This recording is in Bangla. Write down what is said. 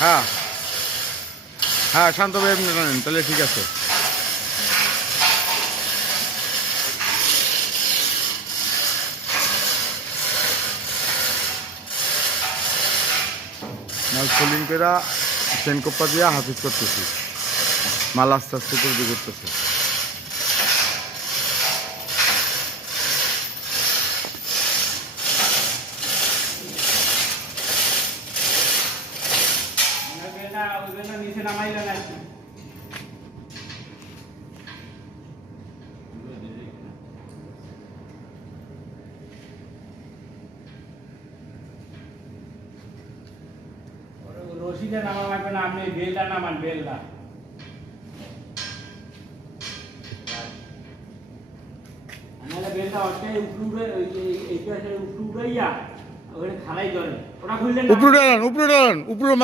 হ্যাঁ হ্যাঁ, শান্তভাবে এমনি টানেন, তাহলে ঠিক আছে। মাল ফোল্ডিং করে চেন কোপ্পা দিয়ে হাফিজ করতেছি, মাল আস্তে আস্তে করে করতেছে। নিচে নামাইলে না রশিদে নামা লাগবে না, আপনি বেলটা নামান, বেলটা নাহলে বেলটা অটকে উপরে এই পাশে উপরে ইয়া ওখানে খালাই ধরে ওটা খুললেন উপরে ডালান, উপরে ডালান, উপরে